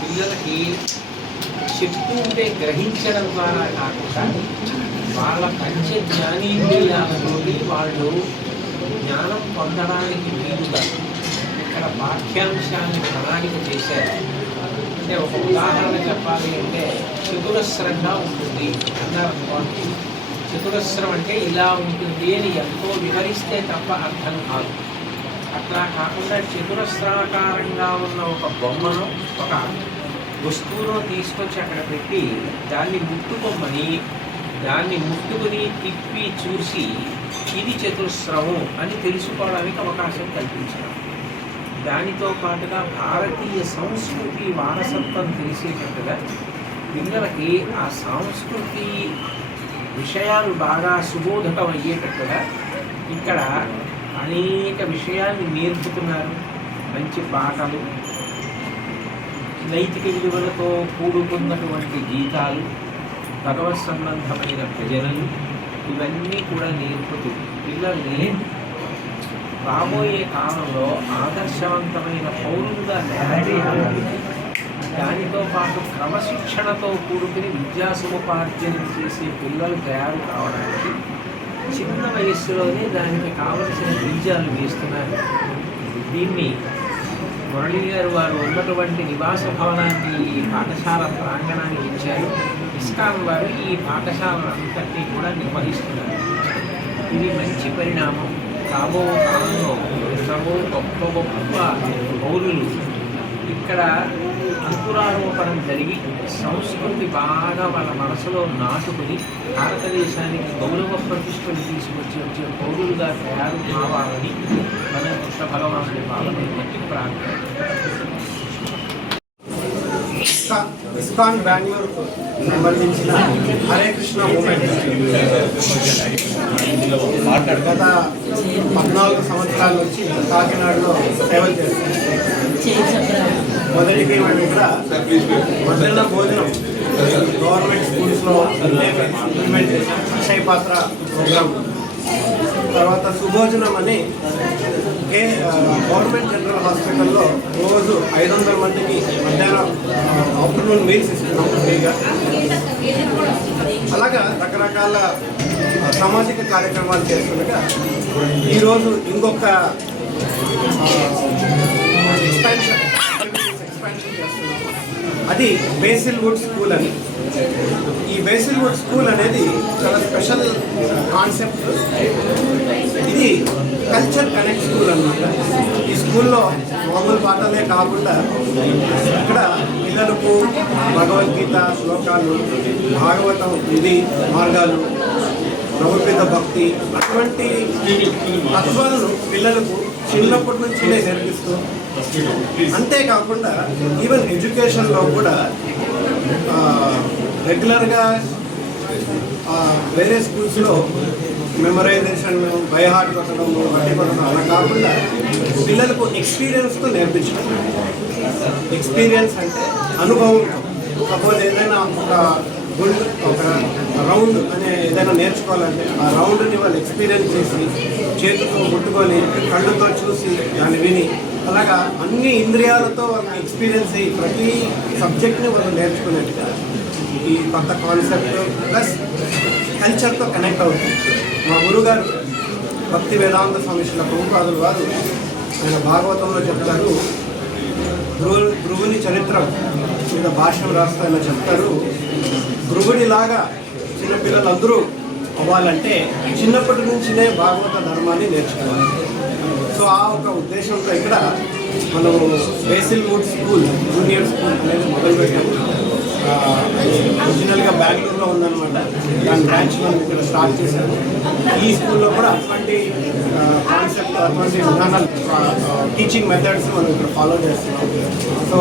పిల్లలకి చెప్తూ ఉంటే గ్రహించడం ద్వారా కాకుండా వాళ్ళ పంచ జ్ఞానేంద్రియాలతోటి వాళ్ళు జ్ఞానం పొందడానికి వీలుగా ఇక్కడ పాఠ్యాంశాన్ని ప్రణాళిక చేశారు. అంటే ఒక ఉదాహరణ చెప్పాలి అంటే చతురస్రంగా ఉంటుంది అన్నారు. చతురస్రం అంటే ఇలా ఉంటుంది అని ఎంతో వివరిస్తే తప్ప అర్థం కాదు. అట్లా కాకుండా చతురస్రాకారంగా ఉన్న ఒక బొమ్మను ఒక వస్తువును తీసుకొచ్చి అక్కడ పెట్టి దాన్ని ముట్టుకోమని దాన్ని ముట్టుకుని తిప్పి చూసి ఇది చతురస్రము అని తెలుసుకోవడానికి అవకాశం కల్పించడం. దానితో పాటుగా భారతీయ సంస్కృతి వారసత్వం తెలిసేటట్టుగా పిల్లలకి ఆ సంస్కృతి విషయాలు బాగా సుబోధకం అయ్యేటట్టుగా ఇక్కడ అనేక విషయాల్ని నేర్పుతున్నారు. మంచి పాటలు, నైతిక విలువలతో కూడుకున్నటువంటి గీతాలు, భగవత్ సంబంధమైన భజనలు ఇవన్నీ కూడా నేర్పుతూ పిల్లల్ని రాబోయే కాలంలో ఆదర్శవంతమైన పౌరులుగా తయారు, దానితో పాటు క్రమశిక్షణతో కూడుకుని విద్యా సముపార్జనం చేసే పిల్లలు తయారు కావడానికి చిన్న వయస్సులోనే దానికి కావలసిన బీజాలు వేస్తున్నారు. దీన్ని మురళీ గారు వారు ఉన్నటువంటి నివాస భవనాన్ని ఈ పాఠశాల ప్రాంగణాన్ని ఇచ్చారు. ఇస్కాన్ వారు ఈ పాఠశాలను అంతటినీ కూడా నిర్వహిస్తున్నారు. ఇది మంచి పరిణామం. రాబో కాలంలో ఎందరో గొప్ప గొప్ప పౌరులు ఇక్కడ అంకురారోపణం జరిగి సంస్కృతి బాగా వాళ్ళ మనసులో నాటుకుని భారతదేశానికి గౌరవ ప్రతిష్టలు తీసుకొచ్చే పౌరులుగా తయారు కావాలని మన కృష్ణ భగవానుడి పాలనటువంటి ప్రార్థన. ఇస్కాన్ బెంగళూరుకు సంబంధించిన హరే కృష్ణ మూమెంట్ గత 14 సంవత్సరాల నుంచి కాకినాడలో సేవలు చేస్తున్నారు. మొదటికి ఇక్కడ మధ్యాహ్న భోజనం గవర్నమెంట్ స్కూల్స్లో ఇంప్లిమెంట్ చేసిన అక్షయ పాత్ర ప్రోగ్రామ్, తర్వాత సుభోజనం అని గవర్నమెంట్ జనరల్ హాస్పిటల్లో రోజు 500 మందికి మధ్యాహ్నం ఆఫ్టర్నూన్ మీల్స్ ఇస్తున్నాం ఫ్రీగా. అలాగా రకరకాల సామాజిక కార్యక్రమాలు చేస్తుండగా ఈరోజు ఇంకొక ఎక్స్పాన్షన్ చేస్తున్నాం. అది బేసిల్వుడ్ స్కూల్ అని. ఈ బేసిల్వుడ్ స్కూల్ అనేది చాలా స్పెషల్ కాన్సెప్ట్. ఇది కల్చర్ కనెక్ట్ స్కూల్ అన్నమాట. ఈ స్కూల్లో మామూలు పాఠాలే కాకుండా ఇక్కడ పిల్లలకు భగవద్గీత శ్లోకాలు, భాగవతం, ఇది మార్గాలు, నవోపిత భక్తి అటువంటి తత్వాలను పిల్లలకు చిన్నప్పటి నుంచి నేర్పిస్తూ, అంతేకాకుండా ఈవెన్ ఎడ్యుకేషన్లో కూడా రెగ్యులర్గా వేరే స్కూల్స్లో మెమరైజేషన్ బై హార్ట్ కొట్టడం బట్టి కొట్టడం అలా కాకుండా పిల్లలకు ఎక్స్పీరియన్స్తో నేర్పించడం. ఎక్స్పీరియన్స్ అంటే అనుభవం. సపోజ్ ఏదైనా ఒక రౌండ్ అనే ఏదైనా నేర్చుకోవాలంటే ఆ రౌండ్ని వాళ్ళు ఎక్స్పీరియన్స్ చేసి చేతితో ముట్టుకొని కళ్ళతో చూసి దాన్ని విని అలాగా అన్ని ఇంద్రియాలతో వాళ్ళు ఎక్స్పీరియన్స్ అయ్యి ప్రతి సబ్జెక్ట్ని వాళ్ళు నేర్చుకునేట్టుగా ఈ కొత్త కాన్సెప్ట్ ప్లస్ కల్చర్తో కనెక్ట్ అవుతుంది. మా గురుగారు భక్తి వేదాంత స్వామి శ్రీల ప్రభుపాదులు వారు ఆయన భాగవతంలో చెప్తారు, ధ్రువుని చరిత్ర మీద భాష్యం రాస్తాయని చెప్తారు. ధ్రువుడిలాగా చిన్నపిల్లలందరూ అవ్వాలంటే చిన్నప్పటి నుంచినే భాగవత ధర్మాన్ని నేర్చుకోవాలి. సో ఆ ఒక ఉద్దేశంతో ఇక్కడ మనం Basil Wood school junior school అనేది మొదలుపెట్టాము. ఒరిజినల్గా బెంగళూరులో ఉందన్నమాట. దాని బ్రాంచ్ మనం ఇక్కడ స్టార్ట్ చేశాము. ఈ స్కూల్లో కూడా అటువంటి కాన్సెప్ట్, అటువంటి విధానాలు, టీచింగ్ మెథడ్స్ మనం ఇక్కడ ఫాలో చేస్తున్నాం. సో